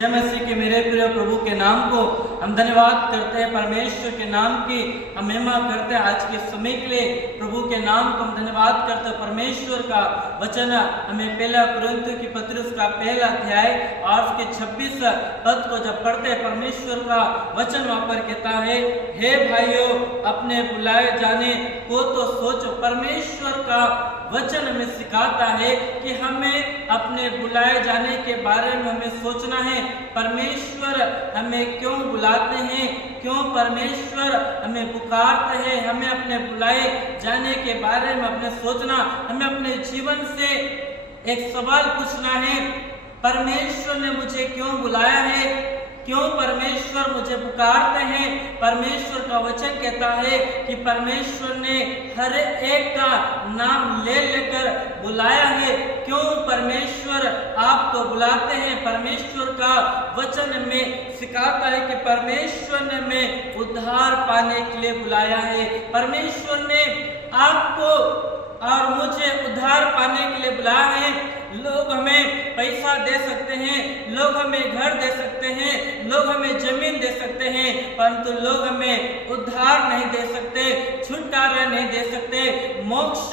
जय मसीह के मेरे प्रिय प्रभु के नाम को हम धन्यवाद करते हैं। परमेश्वर के नाम की हम महिमा करते हैं। आज के समय के लिए प्रभु के नाम को हम धन्यवाद करते हैं। परमेश्वर का वचन हमें पहला कुरिन्थियों की पत्री उसका पहला अध्याय और उसके 26 पद को जब पढ़ते हैं, परमेश्वर का वचन वहां पर कहता है, हे भाइयों, अपने बुलाए जाने को तो सोचो। परमेश्वर का वचन हमें सिखाता है कि हमें अपने बुलाए जाने के बारे में हमें सोचना है। परमेश्वर हमें क्यों बुलाते हैं, क्यों परमेश्वर हमें पुकारते हैं, हमें अपने बुलाए जाने के बारे में अपने सोचना, हमें अपने जीवन से एक सवाल पूछना है, परमेश्वर ने मुझे क्यों बुलाया है, क्यों परमेश्वर मुझे पुकारते हैं। परमेश्वर का वचन कहता है कि परमेश्वर ने हर एक का नाम ले लेकर बुलाया है। क्यों परमेश्वर आपको बुलाते हैं? परमेश्वर का वचन में सिखाता है कि परमेश्वर ने हमें उद्धार पाने के लिए बुलाया है। परमेश्वर ने आपको और मुझे उद्धार पाने के लिए बुलाया है। लोग हमें पैसा दे सकते हैं, लोग हमें घर दे सकते हैं, लोग हमें जमीन दे सकते हैं, परंतु लोग हमें उद्धार नहीं दे सकते, छुटकारा नहीं दे सकते, मोक्ष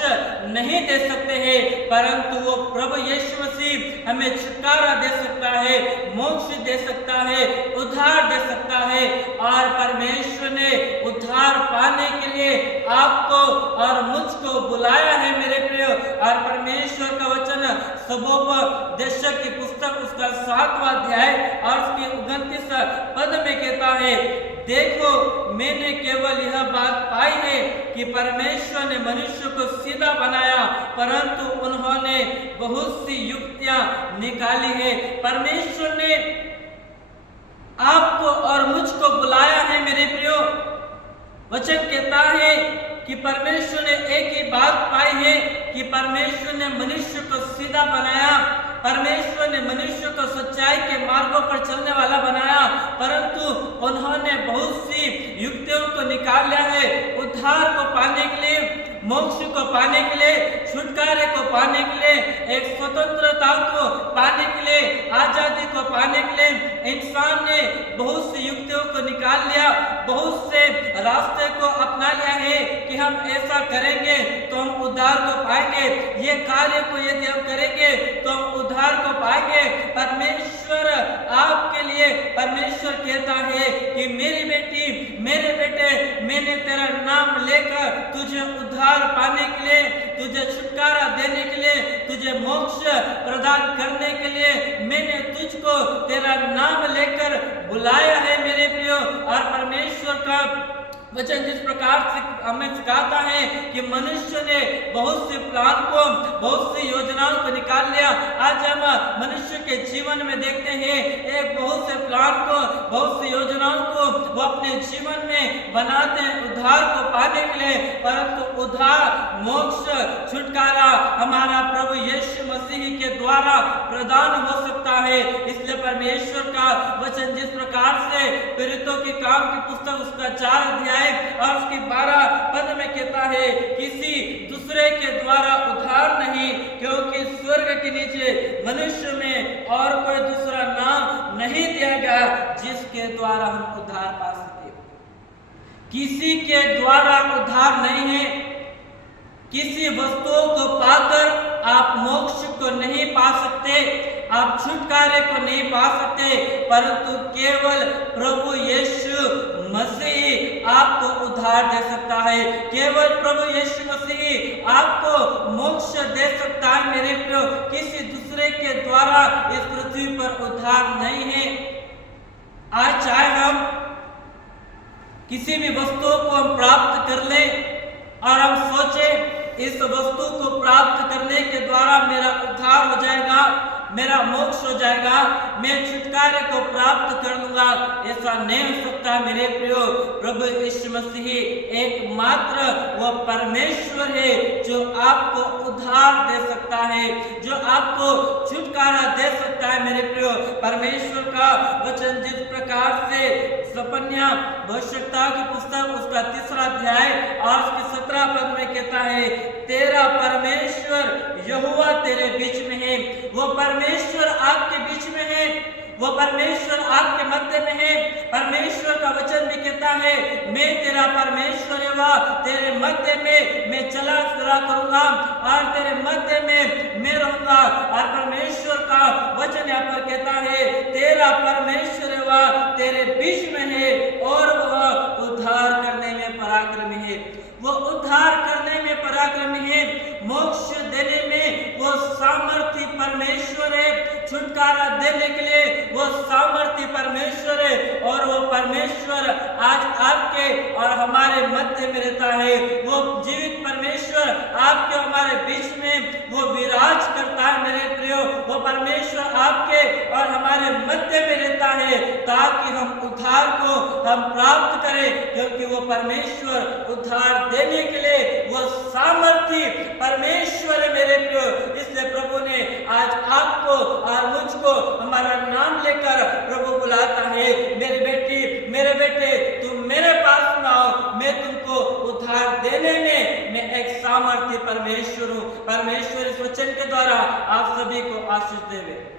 नहीं दे सकते हैं। परंतु वो प्रभु यीशु मसीह हमें छुटकारा दे सकता है, मोक्ष दे सकता है, उद्धार दे सकता है। और परमेश्वर ने उद्धार पाने के लिए आपको और मुझको बुलाया है मेरे प्रिय। और परमेश्वर का वचन सबोपदेशक की पुस्तक उसका 7वां अध्याय और उसके 29 पद में कहता है, देखो, मैंने केवल यह बात पाई है कि परमेश्वर ने मनुष्य को सीधा बनाया, परंतु उन्होंने बहुत सी युक्तियां निकाली है। परमेश्वर ने आपको और मुझको बुलाया है मेरे प्रियो। वचन कहता है कि परमेश्वर ने एक ही बात पाई है कि परमेश्वर ने मनुष्य को सीधा बनाया, परमेश्वर ने मनुष्य को सच्चाई के मार्गों पर चलने वाला बनाया, परंतु उन्होंने बहुत सी युक्तियों को निकाल लिया है। उद्धार को पाने के लिए, मोक्ष को पाने के लिए, छुटकारे को पाने के लिए, एक स्वतंत्रता को पाने के लिए, आजादी को पाने के लिए इंसान ने बहुत सी युक्तियों को निकाल लिया, बहुत से रास्ते को अपना लिया है कि हम ऐसा करेंगे तो हम उद्धार को पाएंगे, ये कार्य को यदि हम करेंगे तो हम उद्धार को पाएंगे। परमेश्वर आपके लिए, परमेश्वर कहता है कि मेरी बेटी, मेरे बेटे, मैंने तेरा नाम लेकर तुझे उद्धार पाने के लिए, तुझे छुटकारा देने के लिए, तुझे मोक्ष प्रदान करने के लिए मैंने तुझको तेरा नाम लेकर बुलाया है मेरे प्रियो। और परमेश्वर का वचन जिस प्रकार से हमें सिखाता है कि मनुष्य ने बहुत से प्लान को, बहुत सी योजनाओं को निकाल लिया। आज हम मनुष्य के जीवन में देखते हैं एक बहुत से प्लान को, बहुत सी योजनाओं को वो अपने जीवन में बनाते हैं उद्धार को पाने के लिए, परंतु उद्धार, मोक्ष, छुटकारा हमारा प्रभु यीशु मसीह के द्वारा प्रदान हो सकता है। इसलिए परमेश्वर का वचन जिस प्रकार से प्रेरितों के काम की पुस्तक उसका 4 अध्याय और उसकी 12 पद में कहता है, किसी दूसरे के द्वारा उद्धार नहीं, क्योंकि स्वर्ग के नीचे मनुष्य में और कोई दूसरा नाम नहीं दिया गया जिसके द्वारा हम उद्धार पा सके। किसी के द्वारा उद्धार नहीं है। किसी वस्तुओं को पाकर आप मोक्ष को नहीं पा सकते, आप छुटकारे को नहीं पा सकते, परंतु केवल प्रभु यीशु मसीह आपको उद्धार दे सकता है। केवल प्रभु यीशु मसीह आपको मोक्ष दे सकता है मेरे प्रियो। किसी दूसरे के द्वारा इस पृथ्वी पर उद्धार नहीं है। आज चाहे हम किसी भी वस्तु को हम प्राप्त कर लें और हम सोचें इस वस्तु को प्राप्त करने के द्वारा मेरा उद्धार हो जाएगा, मेरा मोक्ष हो जाएगा, मैं छुटकारे को प्राप्त कर लूंगा, ऐसा नहीं हो सकता मेरे प्रियो। प्रभु यीशु मसीह एकमात्र वो परमेश्वर है जो आपको उद्धार दे सकता है, जो आपको छुटकारा दे सकता है मेरे प्रियो। परमेश्वर का वचन जिस प्रकार से सपन्या भविष्यता की पुस्तक उसका 3 अध्याय और उसके 17 पद में कहता है, तेरा परमेश्वर यहोवा तेरे बीच में है। वो परमेश्वर आपके बीच में है, वो परमेश्वर आपके मध्य में है। परमेश्वर का वचन भी कहता है, मैं तेरा परमेश्वर है, तेरे मध्य में मैं चला फिरा करूंगा और तेरे मध्य में मैं रहूंगा। और परमेश्वर का वचन यहाँ पर कहता है, तेरा परमेश्वर है, तेरे बीच में है और वह उद्धार करने में पराक्रमी है। वो उद्धार करने में पराक्रमी है, मोक्ष देने में वो सामर्थी परमेश्वर है, छुटकारा देने के लिए वो सामर्थी परमेश्वर है। और वो परमेश्वर आज आपके और हमारे मध्य में रहता है। वो जीवित परमेश्वर आपके हमारे बीच में वो विराज करता है मेरे प्रियो। वो परमेश्वर आपके और हमारे मध्य में रहता है ताकि हम उद्धार को हम प्राप्त करें, क्योंकि वो परमेश्वर उद्धार देने के लिए वो सामर्थी परमेश्वर है मेरे प्रियो। इसलिए प्रभु ने आज आपको और मुझको हमारा नाम लेकर प्रभु बुलाता है, मेरी बेटी मेरे बेटे तुम मेरे पास में आओ, मैं तुमको उद्धार देने में मैं एक सामर्थी परमेश्वर हूँ। परमेश्वर इस वचन के द्वारा आप सभी को आशीष देवे।